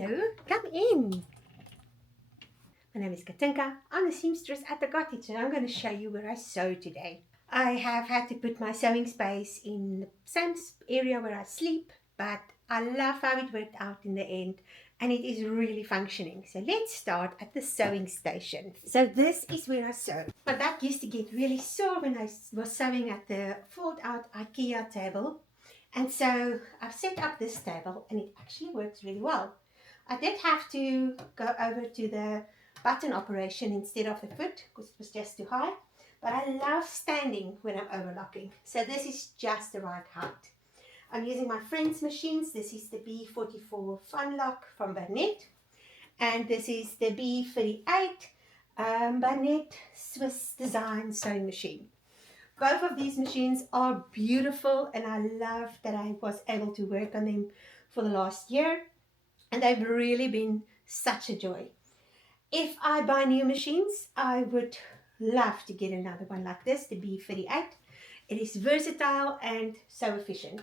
Hello, come in. My name is Katinka. I'm a seamstress at the cottage and I'm going to show you where I sew today. I have had to put my sewing space in the same area where I sleep, but I love how it worked out in the end and it is really functioning. So let's start at the sewing station. So this is where I sew. My back used to get really sore when I was sewing at the fold out IKEA table. And so I've set up this table and it actually works really well. I did have to go over to the button operation instead of the foot because it was just too high. But I love standing when I'm overlocking. So this is just the right height. I'm using my friend's machines. This is the B44 Fun Lock from Verenigde. And this is the B38 Verenigde Swiss Design sewing machine. Both of these machines are beautiful and I love that I was able to work on them for the last year. And they've really been such a joy. If I buy new machines, I would love to get another one like this, the B38. It is versatile and so efficient.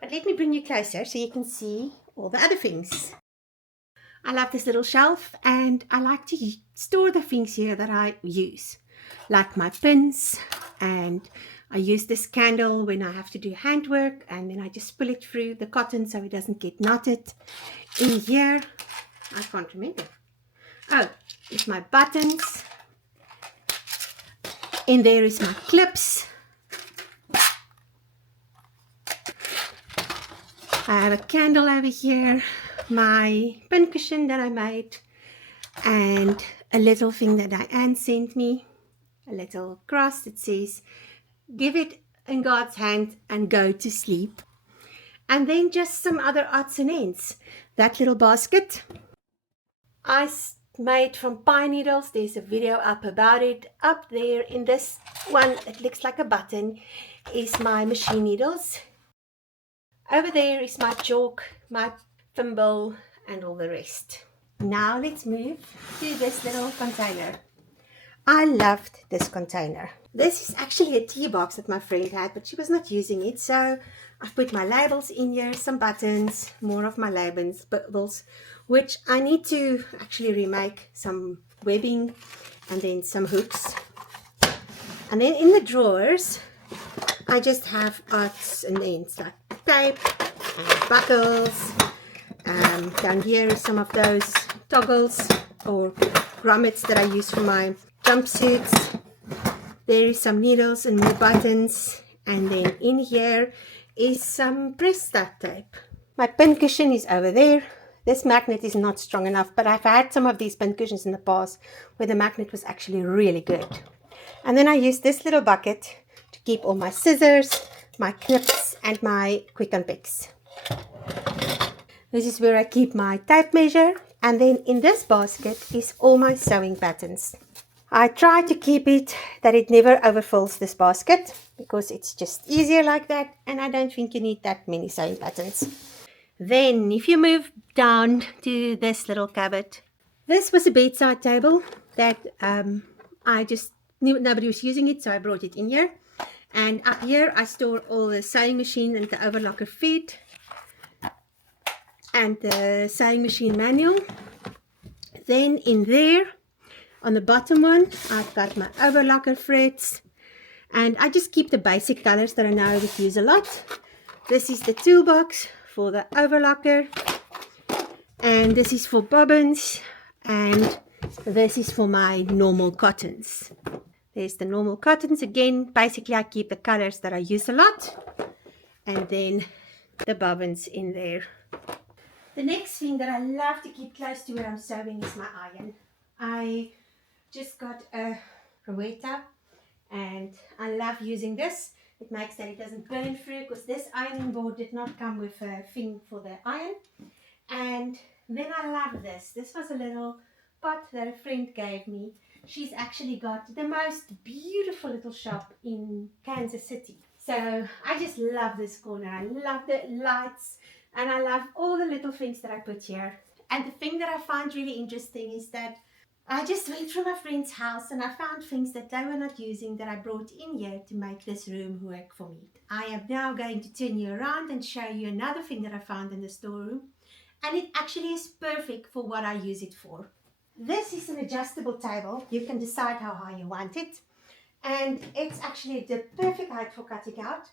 But let me bring you closer so you can see all the other things. I love this little shelf and I like to store the things here that I use, like my pins, and I use this candle when I have to do handwork, and then I just pull it through the cotton so it doesn't get knotted. In here, I can't remember. Oh, it's my buttons. In there is my clips. I have a candle over here, my pin cushion that I made, and a little thing that Diane sent me, a little cross that says, "Give it in God's hand and go to sleep." And then just some other odds and ends. That little basket I made from pine needles. There's a video up about it. Up there in this one, it looks like a button, is my machine needles. Over there is my chalk, my thimble, and all the rest. Now let's move to this little container. I loved this container. This is actually a tea box that my friend had, but she was not using it. So I've put my labels in here, some buttons, more of my labels, which I need to actually remake some webbing and then some hooks. And then in the drawers, I just have odds and ends like tape and buckles. Down here is some of those toggles or grommets that I use for my jumpsuits. There is some needles and more buttons, and then in here is some press stud tape. My pin cushion is over there. This magnet is not strong enough, but I've had some of these pin cushions in the past where the magnet was actually really good. And then I use this little bucket to keep all my scissors, my clips, and my quick unpicks. This is where I keep my tape measure, and then in this basket is all my sewing patterns. I try to keep it that it never overfills this basket because it's just easier like that, and I don't think you need that many sewing patterns. Then if you move down to this little cupboard, this was a bedside table that I just knew nobody was using it, so I brought it in here. And up here I store all the sewing machine and the overlocker feet and the sewing machine manual. Then in there on the bottom one, I've got my overlocker threads, and I just keep the basic colors that I know I would use a lot. This is the toolbox for the overlocker, and this is for bobbins, and this is for my normal cottons. There's the normal cottons again. Basically I keep the colors that I use a lot, and then the bobbins in there. The next thing that I love to keep close to where I'm sewing is my iron. I just got a Rowetta and I love using this. It makes that it doesn't burn through, because this ironing board did not come with a thing for the iron. And then I love this. This was a little pot that a friend gave me. She's actually got the most beautiful little shop in Kansas City. So I just love this corner. I love the lights and I love all the little things that I put here. And the thing that I find really interesting is that I just went through my friend's house and I found things that they were not using that I brought in here to make this room work for me. I am now going to turn you around and show you another thing that I found in the storeroom. and it actually is perfect for what I use it for. This is an adjustable table. You can decide how high you want it, and it's actually the perfect height for cutting out.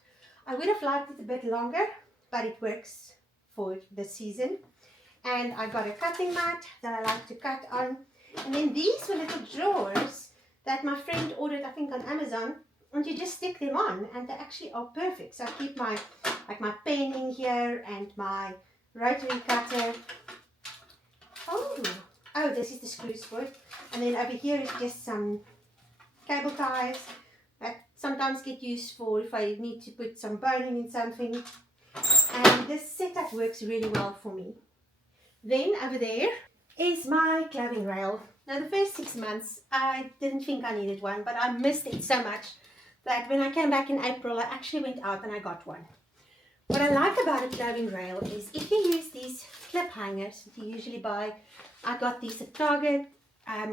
I would have liked it a bit longer, but it works for the season. And I got a cutting mat that I like to cut on. And then these were little drawers that my friend ordered, I think, on Amazon. And you just stick them on, and they actually are perfect. So I keep my pen in here and my rotary cutter. Oh, this is the screws for it. And then over here is just some cable ties that sometimes get used for if I need to put some boning in something. And this setup works really well for me. Then over there is my clothing rail. Now the first 6 months I didn't think I needed one, but I missed it so much that when I came back in April I actually went out and I got one. What I like about a clothing rail is if you use these clip hangers that you usually buy, I got these at Target,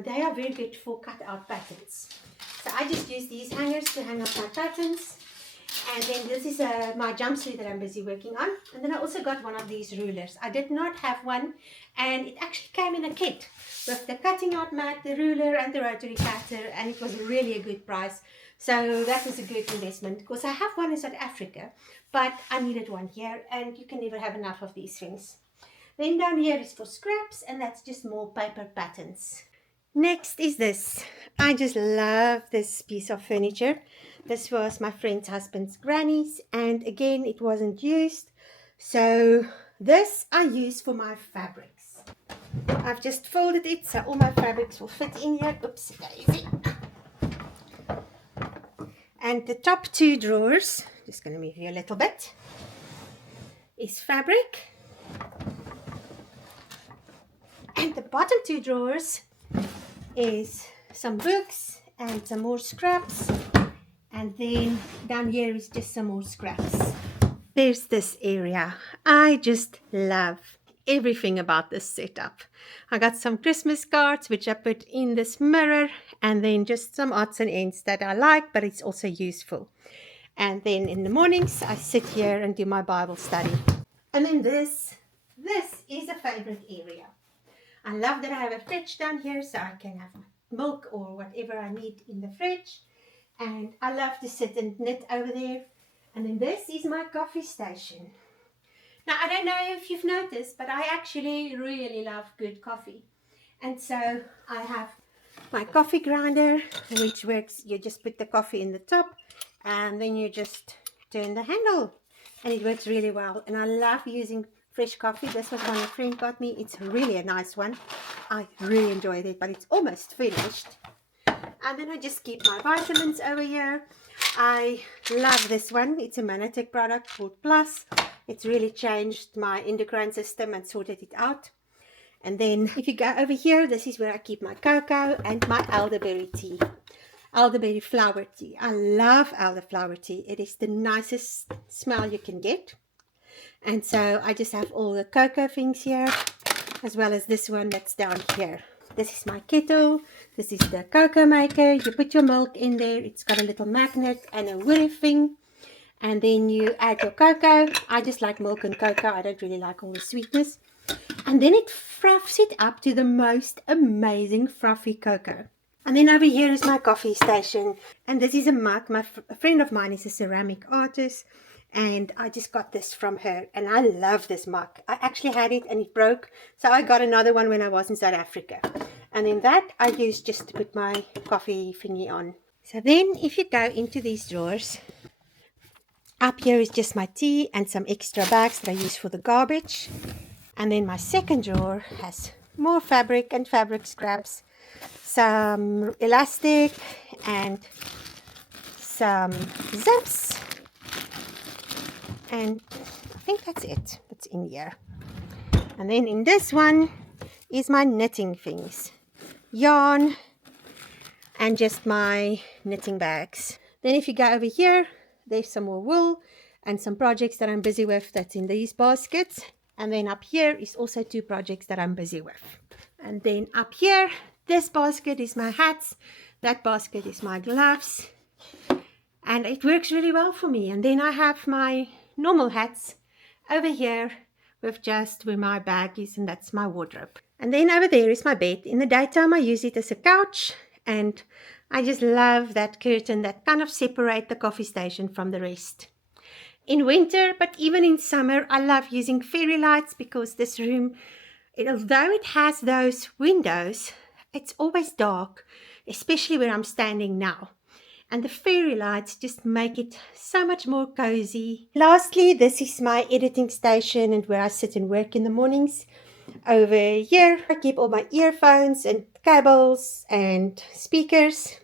they are very good for cut out patterns. So I just use these hangers to hang up my patterns. And then this is my jumpsuit that I'm busy working on. And then I also got one of these rulers. I did not have one, and it actually came in a kit with the cutting out mat, the ruler and the rotary cutter, and it was really a good price. So that was a good investment, because I have one in South Africa, but I needed one here, and you can never have enough of these things. Then down here is for scraps, and that's just more paper patterns. Next is this. I just love this piece of furniture. This was my friend's husband's granny's, and again it wasn't used, so this I use for my fabrics. I've just folded it so all my fabrics will fit in here. Oops, daisy. And the top two drawers, just going to move you a little bit, is fabric, and the bottom two drawers is some books and some more scraps. And then down here is just some more scraps. There's this area. I just love everything about this setup. I got some Christmas cards which I put in this mirror, and then just some odds and ends that I like, but it's also useful. And then in the mornings I sit here and do my Bible study. And then this is a favorite area. I love that I have a fridge down here so I can have milk or whatever I need in the fridge. And I love to sit and knit over there. And then this is my coffee station. Now, I don't know if you've noticed, but I actually really love good coffee. And so I have my coffee grinder, which works. You just put the coffee in the top, and then you just turn the handle. And it works really well. And I love using fresh coffee. This was one a friend got me. It's really a nice one. I really enjoyed it, but it's almost finished. And then I just keep my vitamins over here. I love this one. It's a Manatech product called Plus. It's really changed my endocrine system and sorted it out. And then if you go over here, this is where I keep my cocoa and my elderberry tea. Elderberry flower tea. I love elderflower tea. It is the nicest smell you can get. And so I just have all the cocoa things here, as well as this one that's down here. This is my kettle. This is the cocoa maker. You put your milk in there. It's got a little magnet and a woody thing. And then you add your cocoa. I just like milk and cocoa. I don't really like all the sweetness. And then it froths it up to the most amazing frothy cocoa. And then over here is my coffee station. And this is a mug. A friend of mine is a ceramic artist. And I just got this from her, and I love this mug. I actually had it and it broke, so I got another one when I was in South Africa. And then that I use just to put my coffee thingy on. So then if you go into these drawers, up here is just my tea and some extra bags that I use for the garbage. And then my second drawer has more fabric and fabric scraps, some elastic and some zips. And I think that's it. That's in here. And then in this one is my knitting things. Yarn and just my knitting bags. Then if you go over here, there's some more wool and some projects that I'm busy with that's in these baskets. And then up here is also 2 projects that I'm busy with. And then up here, this basket is my hats. That basket is my gloves. And it works really well for me. And then I have my normal hats over here with just where my bag is, and that's my wardrobe. And then over there is my bed. In the daytime I use it as a couch, and I just love that curtain that kind of separates the coffee station from the rest. In winter, but even in summer, I love using fairy lights because this room, although it has those windows, it's always dark, especially where I'm standing now. And the fairy lights just make it so much more cozy. Lastly, this is my editing station and where I sit and work in the mornings. Over here, I keep all my earphones and cables and speakers.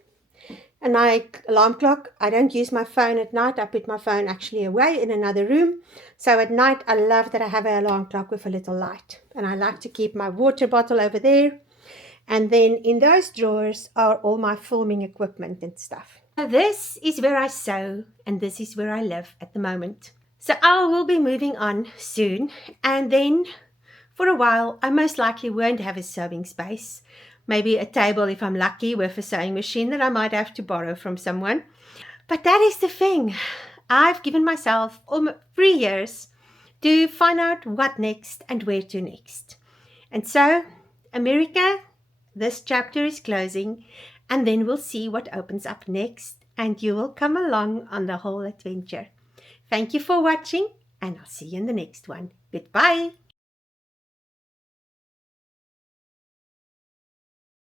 And my alarm clock, I don't use my phone at night. I put my phone actually away in another room. So at night, I love that I have an alarm clock with a little light. And I like to keep my water bottle over there. And then in those drawers are all my filming equipment and stuff. So this is where I sew, and this is where I live at the moment. So I will be moving on soon, and then for a while I most likely won't have a sewing space. Maybe a table if I'm lucky with a sewing machine that I might have to borrow from someone. But that is the thing. I've given myself 3 years to find out what next and where to next. And so, America, this chapter is closing, and then we'll see what opens up next, and you will come along on the whole adventure. Thank you for watching, and I'll see you in the next one. Goodbye.